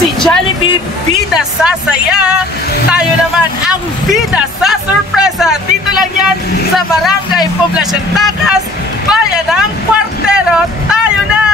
Si Jollibee bida sa saya, tayo naman ang bida sa sorpresa. Dito lang yan sa Barangay Poblacion Takas, Bayan ng Cuartero. Tayo na!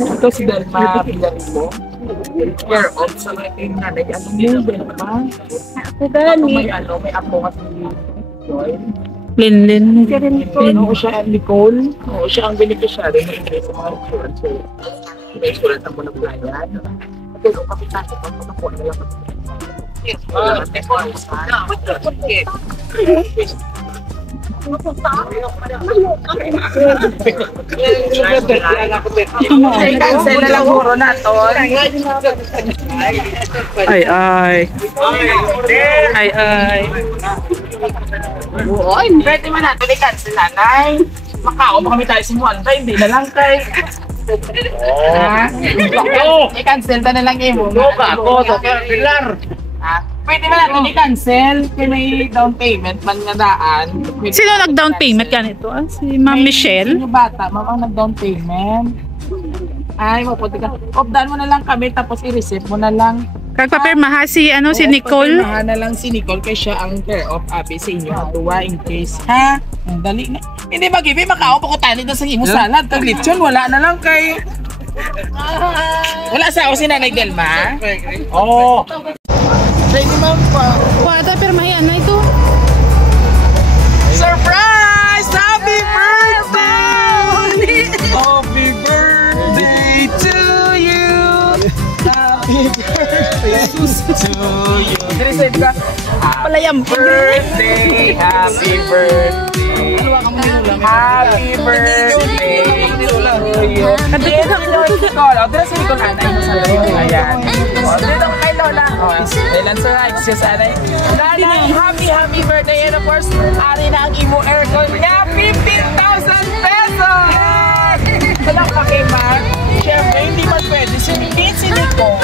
Ito si Delma Villarimo. Care of sa mga nanay. Ano mo, Delma? May apo kasi Linlin. Oo, siya Nicole. Oo, siya ang beneficiary ng sa mga insurance. May insurance ang muna playan. Pero kapitan sa pag nakuha na lang. Cancel na lang huro na to. Ay. Uy, pwede man natin i-cancel nanay. Makao, kami tayo si Juan. Hindi na lang tayo. I-cancel na lang mo. Pilar. Pwede ba natin i-cancel? Kaya may down payment man nga daan. Sino nag-down payment ganito? Si Ma'am Michelle? Yung bata, ma'am ang nag-down payment. Ay, mapunti ka. Opdan mo na lang kami tapos i-receive mo na lang. Kagpapirmaha si si Nicole? Pagpapirmaha na lang si Nicole kasi siya ang care of abi sa inyo. Tuwa in case. Ha? Dali na. Hindi mag-ibi, makao pa ko tani na sa imo salad. Kag lechon, wala na lang kay... Wala sa ako si Nanay Delma? Oo. Ready ma'am pa. Wala, pirmahan na ito. Surprise! Happy birthday! Happy birthday to you! Happy birthday to you! Dresed ka? Palayam birthday! Happy birthday! Happy birthday to you! Kadito si Nicole. O, dito si Nicole anay mo sa loob. Ayan. O, dito kay Lola. O, Elan Sir Hikes siya sa anay. Lola, happy birthday. And of course, ari na ang imo aircon niya. 15,000 pesos! Wala pa kay Mark. Siyempre, hindi man pwede. Si Nicole.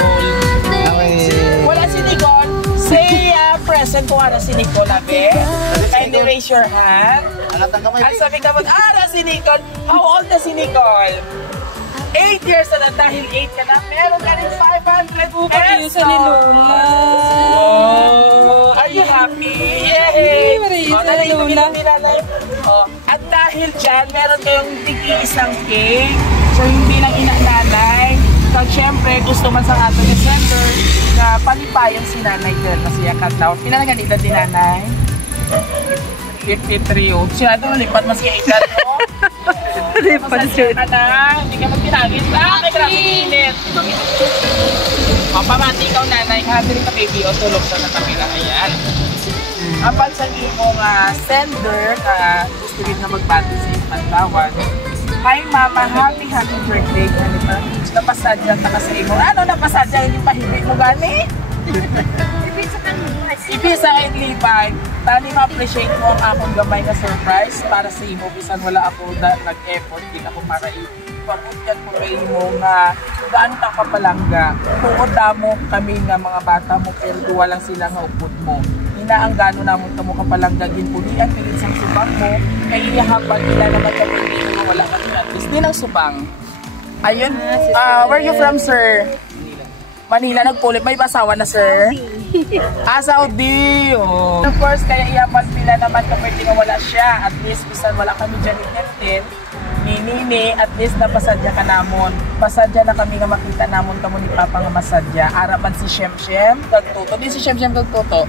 Wala si Nicole. Say present ko na si Nicole, abe. Kindly raise your hand. Ay, sabi ka mo, si Nicole. How old na si Nicole? 8 years na dahil 8 ka na. Meron ka rin 500 pesos. Sa ni Lola. Oh, are you happy? Yay! Oh, nanay, oh, at dahil dyan, meron kayong tigi-isang cake. So, hindi lang inananay. So, syempre, gusto man sa ato December na palipayang si Nanay Girl na siya katlaw. Pinalagan nila din Nanay. 53 oh. Siya ito, lipat mas siya ikat mo. Lipat siya. Masasya ka na. Hindi ka magpinagin. May grabe init. O, pamati ikaw Nanay. Hati rin ka baby o tulog sa nakamila. Ayan. Ang pansangin mo nga sender ka gusto rin na magbati sa Pantawan. Hi Mama, happy birthday. Ano ba? Napasadya ka sa imo. Ano napasadya? Hindi pa hibi mo gani? Ibisa kayong lipay. Tani ma-appreciate mo ang akong gamay na surprise para sa imo. Bisan wala ako nag-effort. Hindi ako para ipagutyan ko kayo mo nga gaano ka kapalangga. Tuod mo kami nga mga bata mo pero duwa lang sila nga upod mo. Ang gano'n naman ka mo kapalangga ginpulian pilit sa subang mo kaya iyahapan nila naman kami na wala ka rin at least din ang subang. Ayun, where you from sir? Manila, nagpulit. May basawa na sir? Saudi! Oh. Of course, kaya iyapan nila naman kapag na wala siya. At least, bisan wala kami dyan in Nini, at least napasadya ka namon. Pasadya na kami nga makita namon kamo ni Papa nga masadya. Arapan si Shem kagtuto. Di si Shem kagtuto.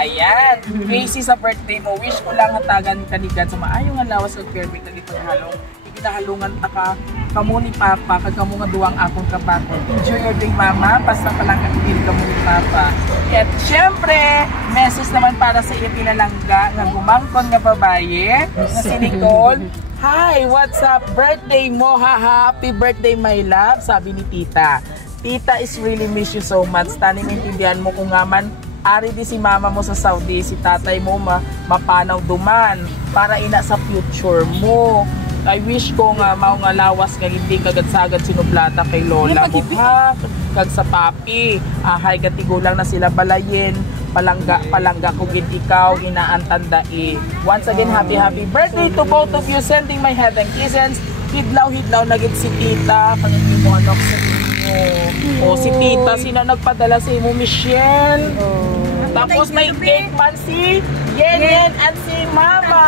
Ayan, Casey sa birthday mo, wish ko lang hatagan kanigan sa maayong nga lawas ng perfect na dito halong. Ikinahalungan ta ka, kamo ni Papa, kag kamo nga duwang akong kapatid. Enjoy your day Mama, basta pa lang kakilid kamo ni Papa. At syempre, message naman para sa iyo pinalangga, nga gumangkon nga babaye, na si Nicole. Hi, what's up? Birthday mo, happy birthday my love, sabi ni Tita. Tita is really miss you so much. Taning intindihan mo kung nga man, ari di si mama mo sa Saudi, si tatay mo mapanaw duman para ina sa future mo. I wish ko nga mao nga lawas nga hindi kagad-sagad sinuplata kay Lola mo ha. Kag sa papi, ahay katigulang na sila balayin. Palangga ko gid ikaw inaantanda eh. Once again, happy birthday to both of you. Sending my head and kisses. Hidlaw na gid si tita. Pangiti mo anak sa inyo. O si tita, sino nagpadala sa imo, Michelle? Tapos may cake man si Yen at si Mama.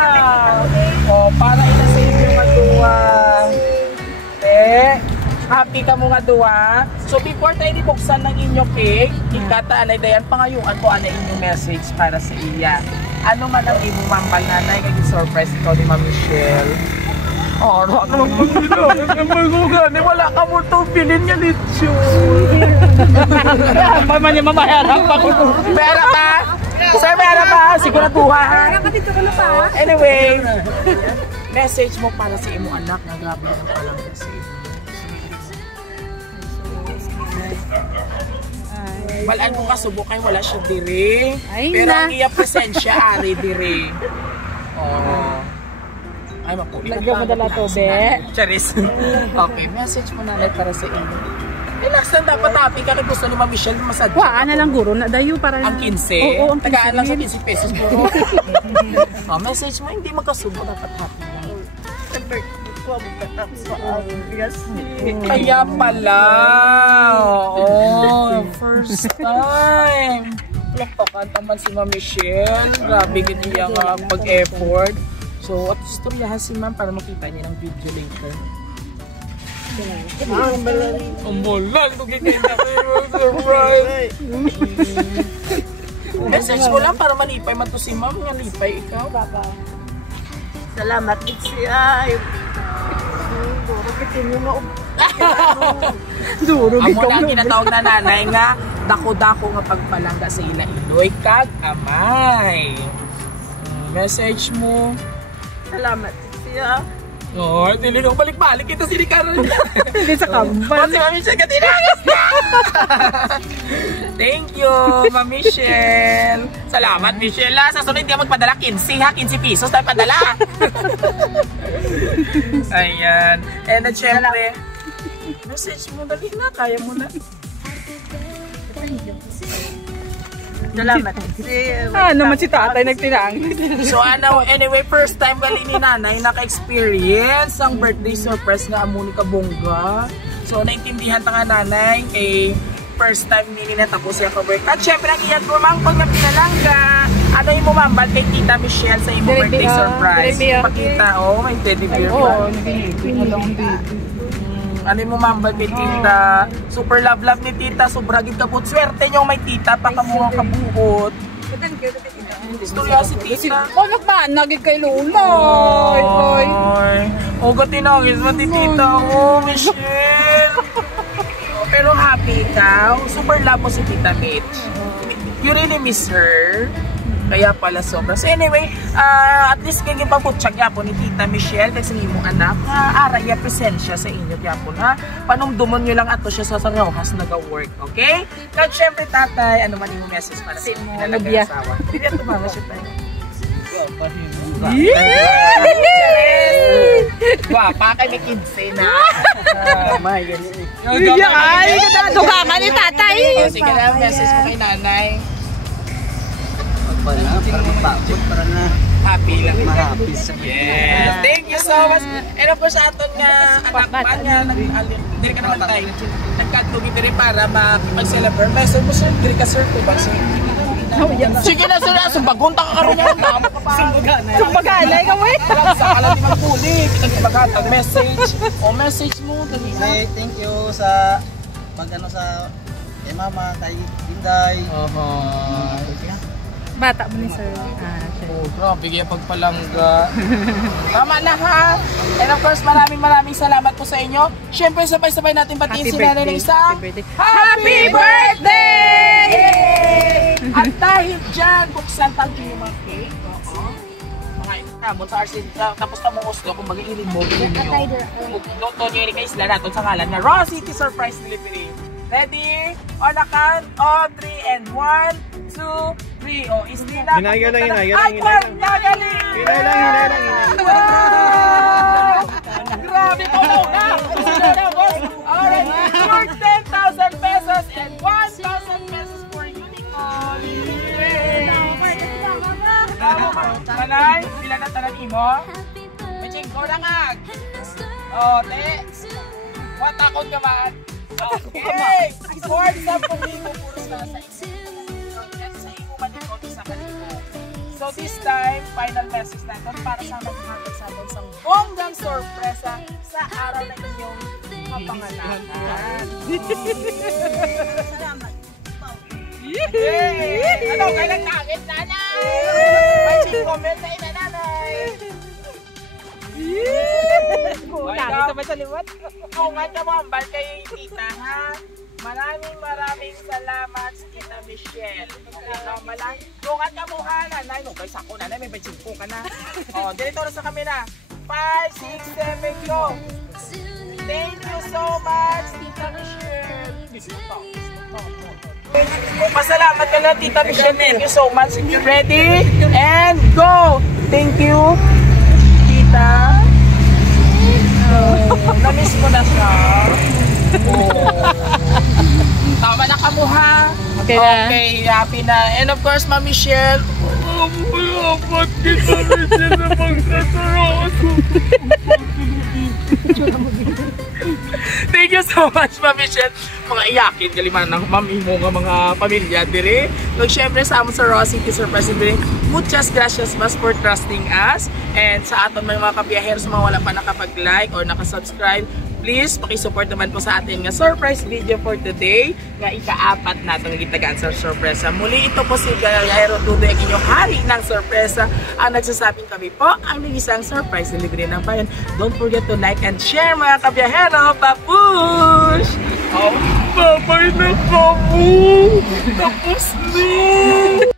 O, para ina sa inyo nga duwa. Happy ka mo nga duwa. So before tayo ibuksan ng inyong cake, ikata anay dayan pangayuan ko anay inyong message para sa iya. Ano man ang imong mambal nanay kay surprise ikaw ni Ma'am Michelle. Oh, ano naman wala ka mo itong bilin niya nito. Mama niya mamaharap pa ko. Pera pa? Sir, pera pa? Siguraduhan. Anyway, message mo para sa imong anak na grabe ng palang kasi. Balaan mo ka subukay, wala siya dire. Pero ang iya presensya, ari dire. Oh. Ay, mapulit. Lagyan mo dala to, be. Charis. Okay, message mo na para sa inyo. Last dapat happy ka kung gusto ni Ma'am Michelle masadya. Wa, na lang guro na dayo para. Ang 15? Oo, ang 15. Tagaan lang sa 15 pesos po. Oh, message mo, hindi magkasubo, dapat happy lang. Kaya pala. Oo, first time. Lakpakan naman si Ma'am Michelle. Grabe ganyan nga pag-effort. So, at istoryahan si Ma'am para makita niya ng video later. Ang malang. Surprise. Message ko lang para malipay man to si Ma'am. Nga lipay ikaw. Salamat siya. Amo na ang tinatawag na nanay nga dako-dako nga pagpalangga sa ila iloy kag amay. Message mo. Salamat siya. Oh, dili nang balik-balik kita si Ricardo. Hindi sa kambal. Si Ma'am Michelle katinagas na. Thank you, Ma'am Michelle. Salamat, Michelle. Sa sunod hindi magpadala 15 ha, 15 pesos tayo padala. Ayan. And then syempre, message mo dali na, kaya mo na. Salamat. Naman si tatay nagtinang. So anyway, first time gali ni nanay naka-experience ang birthday surprise nga amo ni Kabongga. So naintindihan ta nga nanay kay first time nini na tapos siya ka-birthday. At syempre ang iyang pag na pinalangga. Ano yung mumambal kay Tita Michelle sa iyong birthday surprise? Pakita, may teddy bear pa. Ano yung mumambal kay Tita? Super love ni Tita. Sobragin ka po. Swerte nyo may Tita. Pakamungang kabuot. Istorya si Tita. Nagbanagid kay Lola. Tinawis mo ti Tita. Michelle. Pero happy ka. Super love mo si Tita Mitch. You really miss her. Kaya pala sobra. So anyway, at least kaya pagputsyag po ni Tita Michelle kasi hindi mong anak araya presensya sa inyo yapon ha. Panumdumon nyo lang ato siya sa sanghas nag-work, okay? Kaya syempre tatay, ano man yung message para sa inyo nalagay asawa. Hindi ito ba siya tayo? Guwapa kay may 15 na. Ay, dugangan ni tatay. Sige na, message mo kay nanay. Para na happy lang. ma-happy. Yes. Thank you so much. And of course, aton nga anak pa niya, diri ka naman tayo. Nagkatuloy diri para mag-celebrate. Message mo sir, diri ka sir, tuba sir. Sige na sir, sumbagunta ka karon niya. Sumbaganay ka mo eh. Sa kalan di magpuli, kita maghatag message. O message mo dali. Thank you sa pag-ano sa kay Mama, kay Inday. Bata mo ni sir. Oh, grabe kaya pagpalangga. Tama na ha. And of course, maraming salamat po sa inyo. Siyempre, sabay-sabay natin batiin si Nanay ng isang Happy Birthday! At dahil dyan, buksan tayo yung mga cake. Mga ikamot sa RC. Tapos na mong uslo kung mag-iilin mo. Doon nyo yun kay isla natin sa ngalan na Raw City Surprise Delivery. Ready? On a count of 3 and 1, 2, 3. Oh, isli na. Hinay. Ay, Hinay lang. Ikaw na! Sino na, boss? Alright, for 10,000 pesos and 1,000 pesos for Unicorn. Yay! Manay, pila na tanan imo? Maching ko na kag. Oh, te. What takot ka man? Okay. For 10,000 puros na sa imo malikot sa kanimo. So this time, final message natin para sa maghatag sa atin isang bonggang sorpresa sa araw na inyong kapanganakan. Salamat. Yay! Ano, kailang nakit, nanay? May comment na ina, nanay. Nakita ba sa liwat? Kungat ka mo ang bal kay tita, ha? Maraming salamat sa Tita Michelle. Kungat ka mo, ha, nanay. No, kaysa ako, nanay, may bachimpo ka na. O, dito na sa kami na. 5, 6, 7, go! Thank you so much, Tita Michelle. Pasalamat ka na, Tita Michelle. Thank you so much. If you're ready, and go! Thank you, Tita. Na-miss ko na siya. Tama na kamuha. Okay na. Okay, happy na. And of course, Ma'am Michelle. Dapat Tita Michelle na magkaturo ako. Thank you so much, Ma'am Michelle. Mga iyakin, kaliman ng mami mo nga mga pamilya dire. Nag syempre sa amon sa Raw City Surprise dire. Muchas gracias mas for trusting us. And sa aton mga kabiyaheros mga wala pa nakapag-like or nakasubscribe, please paki-support naman po sa atin nga surprise video for today nga ika-4 natong gitagaan sa sorpresa. Muli ito po si Gayero Dudoy ang inyong hari ng sorpresa. Ang nagsasabing kami po ang isang surprise delivery ng bayan. Don't forget to like and share mga kabiyahero. Papush! Oh, babay na babu! Tapos na!